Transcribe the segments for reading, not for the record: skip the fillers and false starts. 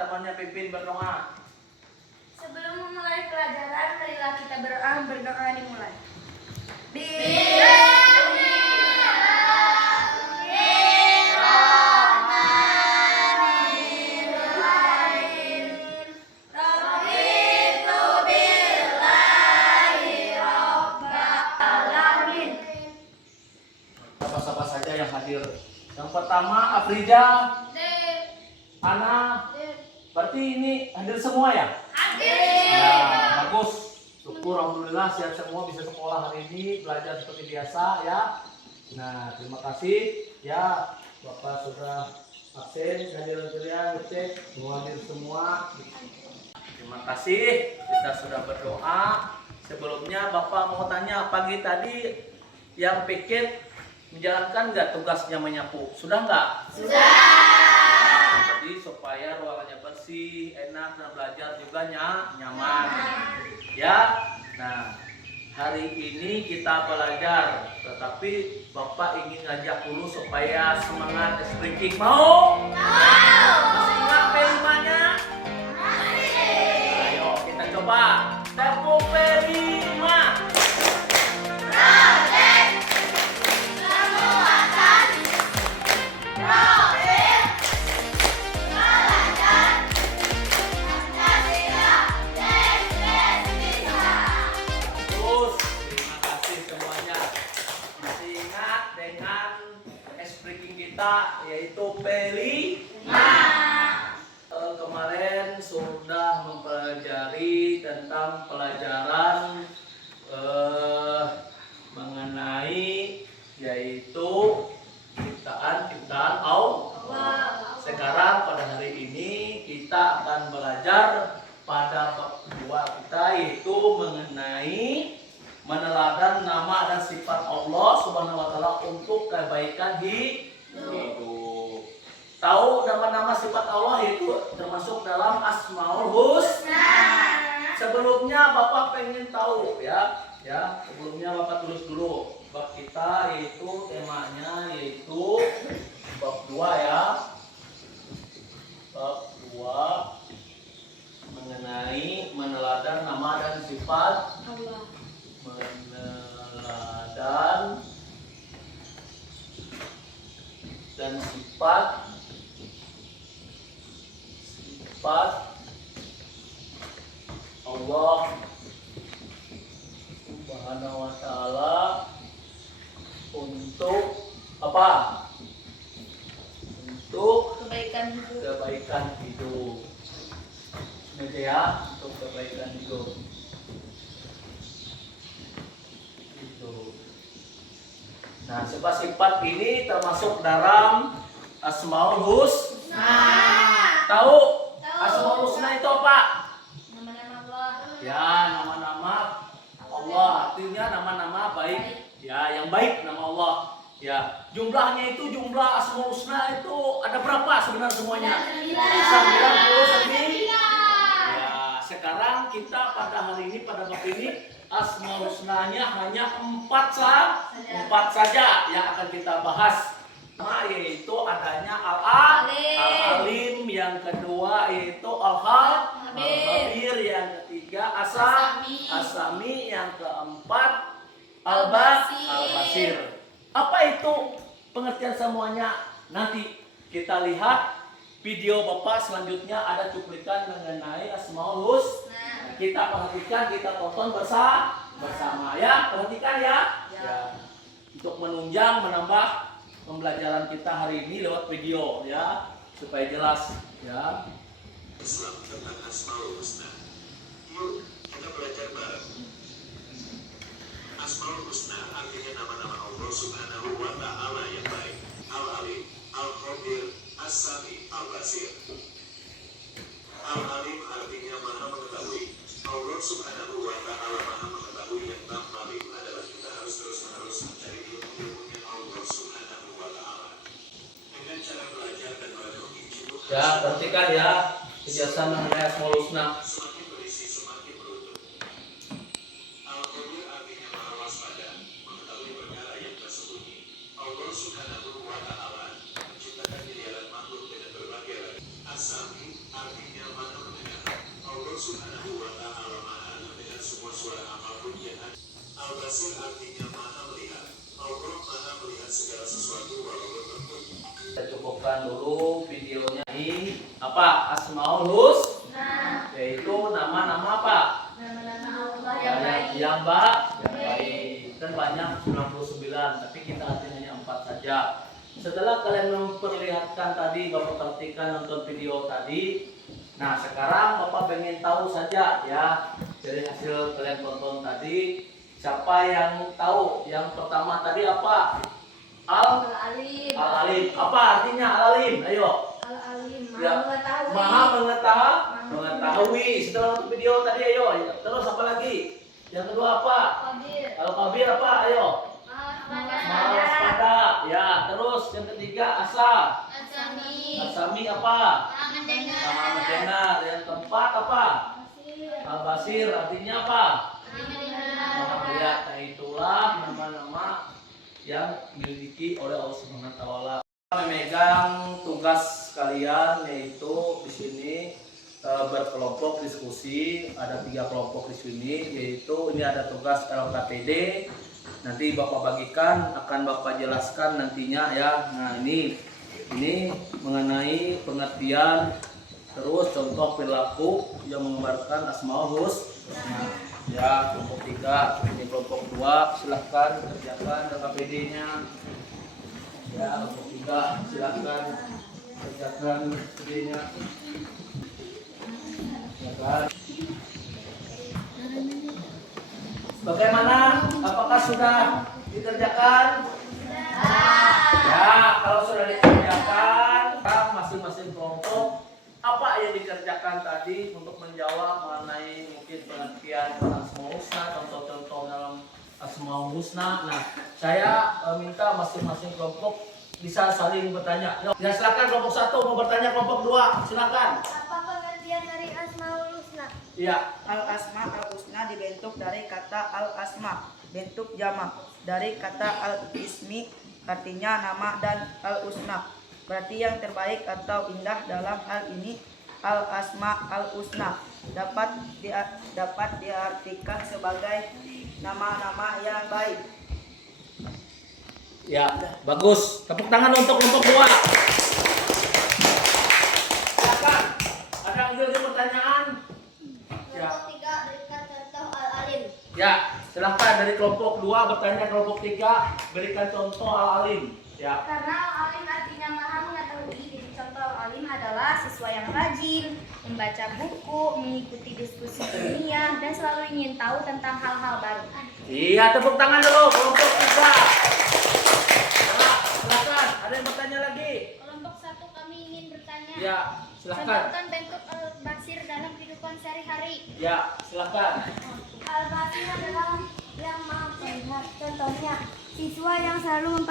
temannya pimpin berdoa. Sebelum memulai pelajaran, marilah kita berdoa. Berdoa dimulai. Siapa saja yang hadir? Yang pertama Afrija, Ana. Berarti ini hadir semua ya? Ya, bagus. Syukur alhamdulillah sehat semua, bisa sekolah hari ini, belajar seperti biasa ya. Nah, terima kasih ya. Bapak sudah absen, hadir ngecek, semua hadir semua. Terima kasih, kita sudah berdoa. Sebelumnya Bapak mau tanya, pagi tadi yang piket menjalankan nggak tugasnya menyapu? Sudah nggak? Sudah. Jadi supaya ruangannya bersih, enak, dan belajar juga nyaman. Ya. Nah, hari ini kita belajar, tetapi Bapak ingin ngajak dulu supaya semangat speaking. Mau? Masih ingat P5-nya? Masih. Ayo kita coba. Tempo P5. Yaitu P5. Kemarin sudah mempelajari tentang pelajaran mengenai yaitu ciptaan Allah. Sekarang pada hari ini kita akan belajar pada bab kedua kita, yaitu mengenai meneladan nama dan sifat Allah Subhanahu wa taala untuk kebaikan hidup. Tahu nama-nama sifat Allah itu termasuk dalam Asmaul Husna. Sebelumnya Bapak pengen tahu ya. Sebelumnya Bapak tulis dulu bab kita, yaitu temanya yaitu bab 2 ya. Bab 2 mengenai meneladan nama dan sifat Allah. Meneladan dan sifat Allah Subhanahu wa taala untuk apa? Untuk kebaikan hidup. Ini ya, untuk kebaikan hidup. Nah, sifat-sifat ini termasuk dalam Asmaul Husna. Tahu? Asmaul Husna itu apa? Nama-nama Allah. Ya, nama-nama Allah. Artinya nama-nama baik. Ya, yang baik nama Allah. Ya, jumlahnya itu jumlah Asmaul Husna itu ada berapa sebenarnya semuanya? 99. Ya, sekarang kita pada hari ini pada bab ini Asmaul Husnanya hanya 4 saja yang akan kita bahas. Yaitu adanya Al-Alim, yang kedua yaitu Al-Khabir, yang ketiga As-Sami, yang keempat Al-Basir. Apa itu pengertian semuanya? Nanti kita lihat video Bapak selanjutnya, ada cuplikan mengenai Asmaul Husna. Kita perhatikan, kita tonton bersama ya, perhatikan ya. Untuk menunjang, menambah pembelajaran kita hari ini lewat video ya, supaya jelas ya. Islam tentang Asmaul Husna. Yuk kita belajar bareng. Asmaul Husna artinya nama-nama Allah Subhanahu wa taala yang baik. Al-Alim, Al-Khabir, As-Sami, Al-Basir. Al-Alim artinya maha mengetahui. Allah Subhanahu wa taala maha mengetahui, yang tanpa alim adalah kita harus terus-menerus mencari ilmu-ilmunya Allah Subhanahu wa taala. Dengan cara belajar dan merenungi jiwa. Ya, perhatikan ya, penjelasan mengenai Asmaul Husna. Semakin berisi semakin beruntung. Al-Khabir artinya maha waspada, mengetahui perkara yang tersembunyi. Allah Subhanahu wa taala menciptakan miliaran makhluk dengan berbagai ragam. As-Sami artinya maha mendengar. Allah Subhanahu wa Ta'ala maha mendengar semua suara apapun yang ada. Al-Basir artinya maha melihat. Allah maha melihat segala sesuatu walaupun berbunyi. Kita cukupkan dulu videonya ini apa Asmaul Husna, yaitu nama-nama apa? Nama-nama Allah Ya, yang baik. yang baik. Kan banyak 99, tapi kita artinya hanya 4 saja. Setelah kalian memperlihatkan tadi, Bapak perhatikan nonton video tadi. Nah, sekarang Bapak pengen tahu saja ya dari hasil kalian tonton tadi, siapa yang tahu? Yang pertama tadi apa? Al-Alim. Al-Alim. Apa artinya Al-Alim? Ayo. Al-Alim, Ya. maha mengetahui. Mengetahui. Setelah nonton video tadi, ayo. Terus apa lagi? Yang kedua apa? Qadir. Al-Kabir apa? Ayo. Maha Waspada. Ya. Terus yang ketiga Asa. As-Sami. Asami apa? Maha mendengar. Maha mendengar. Yang keempat apa? Al-Basir. Artinya apa? Maha melihat. Nah, itulah nama-nama yang dimiliki oleh Allah Subhanahu wa Ta'ala. Memegang tugas kalian yaitu di sini berkelompok diskusi. Ada 3 kelompok di sini, yaitu ini ada tugas LKPD. Nanti Bapak bagikan, akan Bapak jelaskan nantinya ya. Nah, ini mengenai pengertian, terus contoh perilaku yang menggambarkan Asmaul Husna. Ya, kelompok 3, ini kelompok 2, silahkan kerjakan LKPD-nya. Ya, kelompok 3, silahkan kerjakan LKPD-nya. Silakan. Bagaimana? Apakah sudah dikerjakan? Ya, kalau sudah dikerjakan, masing-masing kelompok apa yang dikerjakan tadi untuk menjawab mengenai mungkin pengertian Asmaul Husna, contoh-contoh dalam Asmaul Husna. Nah, saya minta masing-masing kelompok bisa saling bertanya. Ya, silakan kelompok 1 mau bertanya kelompok 2, silakan. Apa pengertian dari Asmaul Husna? Iya. Al-Asma al-Husna dibentuk dari kata al-asma, bentuk jamak dari kata al-ismi, artinya nama, dan al-husna, berarti yang terbaik atau indah. Dalam hal ini al-asma al-husna dapat diartikan sebagai nama-nama yang baik. Ya, bagus. Tepuk tangan untuk kelompok 2. Silakan. Ada yang pertanyaan? Ya. Kelompok 3 berikan contoh Al-Alim. Ya, silahkan dari kelompok 2 bertanya kelompok 3, berikan contoh Al-Alim. Ya. Karena Al-Alim artinya maha mengetahui, jadi contoh Al-Alim adalah siswa yang rajin, membaca buku, mengikuti diskusi ilmiah, dan selalu ingin tahu tentang hal-hal baru. Iya, tepuk tangan dulu kelompok 3. Ya, silakan. Ada yang bertanya lagi? Kelompok 1 kami ingin bertanya. Ya, silakan. Contohkan bentuk Al-Basir dalam kehidupan sehari-hari. Ya, silakan. Al-Basir adalah yang maha melihat. Contohnya, siswa yang selalu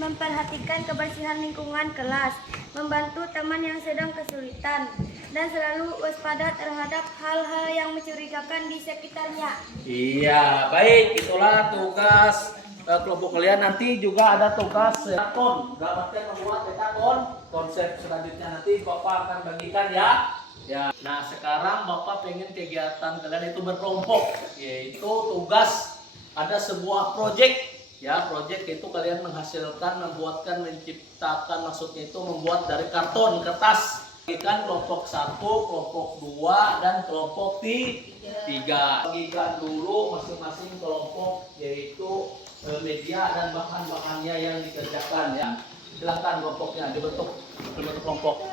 memperhatikan kebersihan lingkungan kelas, membantu teman yang sedang kesulitan, dan selalu waspada terhadap hal-hal yang mencurigakan di sekitarnya. Iya, baik. Itulah tugas kelompok kalian. Nanti juga ada tugas kon. Gambarnya membuat konsep selanjutnya nanti Bapak akan bagikan ya. Ya. Nah, sekarang Bapak pengen kegiatan kalian itu berkelompok, yaitu tugas ada sebuah proyek. Ya, proyek itu kalian menghasilkan, membuatkan, menciptakan, maksudnya itu membuat dari karton, kertas. Bagikan kelompok 1, kelompok 2, dan kelompok 3. Bagikan dulu masing-masing kelompok, yaitu media dan bahan-bahannya yang dikerjakan ya. Silahkan kelompoknya dibentuk kelompok.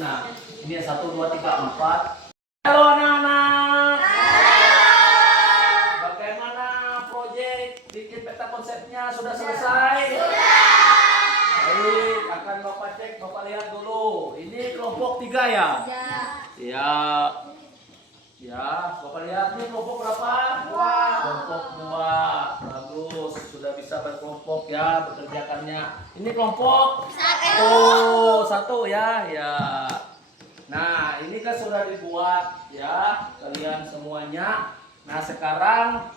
Nah, ini 1, 2, 3, 4. Halo anak-anak. Bagaimana proyek bikin peta konsepnya? Sudah selesai? Baik, akan Bapak cek, Bapak lihat dulu. Ini kelompok 3 ya? Ya. Ya, Bapak lihat ini kelompok berapa? 2. Kelompok 2. Bagus, sudah bisa berkelompok ya bekerjakannya. Ini kelompok 1 ya. Ya. Nah, ini kan sudah dibuat ya kalian semuanya. Nah, sekarang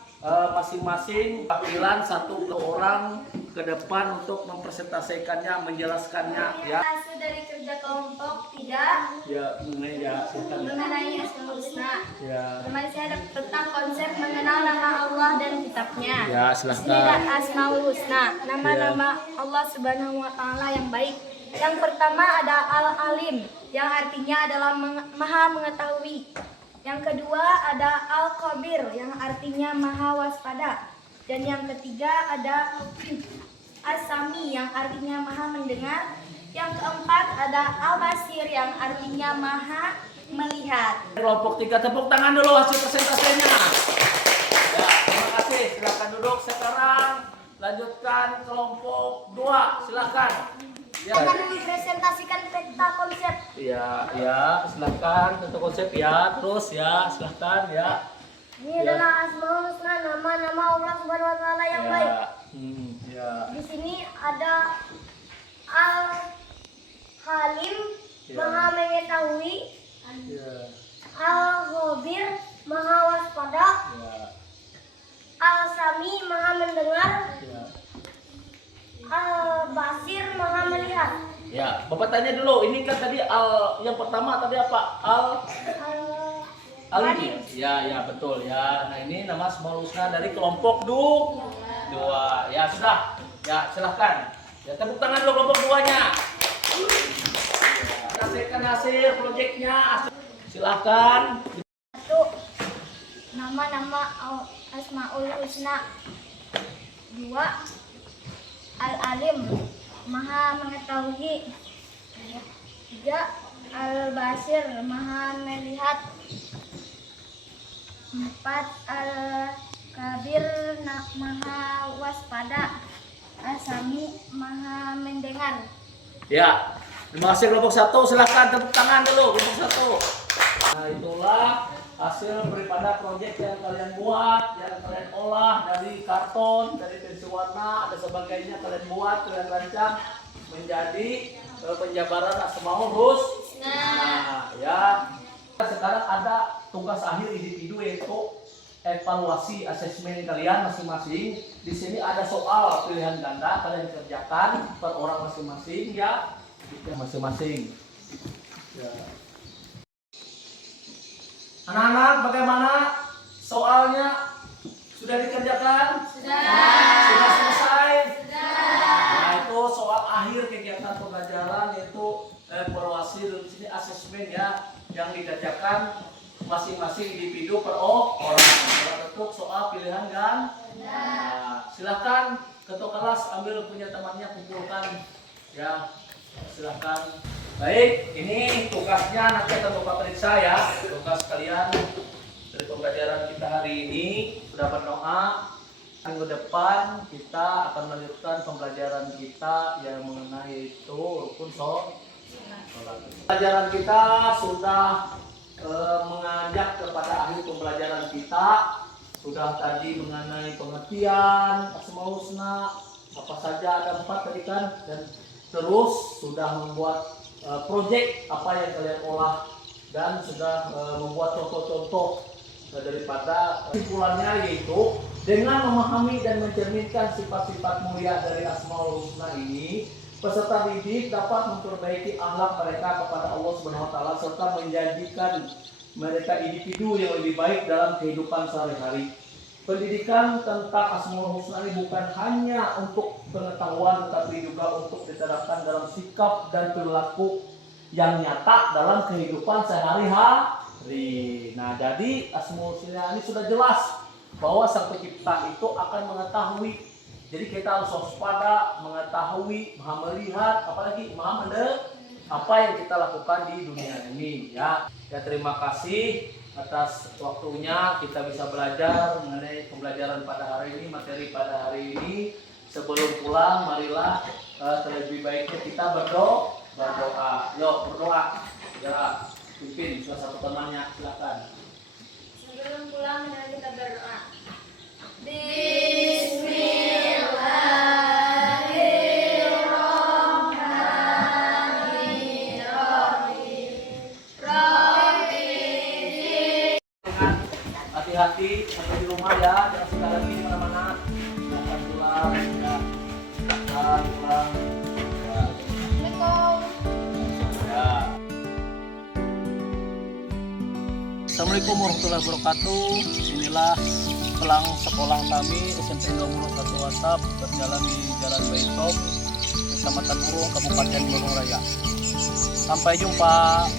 masing-masing panggilan 1 orang ke depan untuk mempresentasikannya, menjelaskannya ya. Hasil dari kerja kelompok 3 Ya, silakan. mengenai Asmaul Husna. Ya. Teman saya ada tentang konsep mengenal nama Allah dan kitabnya. Ya, Ini silakan. Asmaul Husna, nama-nama Allah Subhanahu wa taala yang baik. Yang pertama ada Al-Alim, yang artinya adalah Maha mengetahui. Yang kedua ada Al-Khabir, yang artinya Maha waspada. Dan yang ketiga ada As-Sami, yang artinya Maha mendengar. Yang keempat ada Al-Basir, yang artinya Maha melihat. Kelompok 3 tepuk tangan dulu hasil presentasinya. Ya, terima kasih. Silakan duduk sekarang. Lanjutkan kelompok 2. Silakan. Ya. Akan mempresentasikan peta konsep. Ya, silakan tentu konsep ya. Terus ya, silakan ya. Ini adalah Asmaul Husna, nama-nama Allah Subhanahu wa taala yang baik. Ya. Di sini ada Al-Halim, Ya. Maha mengetahui. Ya. Al-Khabir, Maha waspada. Ya. Al-Sami, Maha mendengar. Ya. Al-Basir, Maha melihat. Ya, Bapak tanya dulu, ini kan tadi yang pertama tadi apa? Alim. Ya, betul ya. Nah, ini nama Asmaul Husna dari kelompok 2. Ya, sudah. Ya, silahkan. Ya, tepuk tangan dulu kelompok 2-nya. Kasihkan hasil proyeknya. Silahkan. 1. Nama-nama Asmaul Husna. 2. Al-Alim, Maha mengetahui. 3. Al-Basir, Maha melihat. 4. Al-Kabir, Maha waspada. Al-Sami, Maha mendengar. Ya, terima kasih kelompok 1. Silahkan tepuk tangan dulu kelompok 1. Nah, itulah hasil daripada proyek yang kalian buat, yang kalian olah dari karton, dari pensil warna, dan sebagainya kalian buat, kalian rancang menjadi penjabaran Asmaul Husna. Nah, ya. Sekarang ada tugas akhir individu yaitu evaluasi asesmen kalian masing-masing. Di sini ada soal pilihan ganda, kalian kerjakan per orang masing-masing ya, masing-masing. Ya. Anak-anak, bagaimana soalnya? Sudah dikerjakan? Sudah selesai? Nah, itu soal akhir kegiatan pembelajaran yaitu evaluasi di sini asesmen ya, yang dikerjakan masing-masing individu per orang. Berbentuk soal pilihan kan? Nah, silakan ketua kelas ambil punya temannya, kumpulkan ya. Silakan. Baik, ini tugasnya nanti akan Bapak periksa ya. Tugas kalian dari pembelajaran kita hari ini sudah berdoa. Minggu depan kita akan melanjutkan pembelajaran kita yang mengenai itu rukun sholat. Pembelajaran kita sudah mengajak kepada akhir pembelajaran kita. Sudah tadi mengenai pengertian Asmaul Husna, apa saja ada 4 tadi kan, dan terus sudah membuat proyek apa yang kalian olah dan sudah membuat contoh-contoh daripada kesimpulannya, yaitu dengan memahami dan mencerminkan sifat-sifat mulia dari Asmaul Husna ini, peserta didik dapat memperbaiki akhlak mereka kepada Allah Subhanahu wa taala serta menjadikan mereka individu yang lebih baik dalam kehidupan sehari-hari. Pendidikan tentang Asmaul Husna ini bukan hanya untuk pengetahuan, tetapi juga untuk diterapkan dalam sikap dan perilaku yang nyata dalam kehidupan sehari-hari. Nah, jadi Asmaul Husna ini sudah jelas bahwa Sang Pencipta itu akan mengetahui. Jadi kita harus waspada, mengetahui, maha melihat, apalagi maha mendengar apa yang kita lakukan di dunia ini ya. Ya, terima kasih atas waktunya kita bisa belajar mengenai pembelajaran pada hari ini, materi pada hari ini. Sebelum pulang, marilah terlebih baiknya kita berdoa. Yuk berdoa. Ya, pimpin salah satu temannya, silakan. Sebelum pulang, mari kita berdoa. Hati-hati sampai di rumah ya, jangan sekali lagi di mana-mana. Akan pulang ya. Assalamualaikum warahmatullahi wabarakatuh. Inilah pelang sekolah kami SMP 21 Wasap berjalan di Jalan Baitop, Kecamatan Urung, Kabupaten Bandung Raya. Sampai jumpa.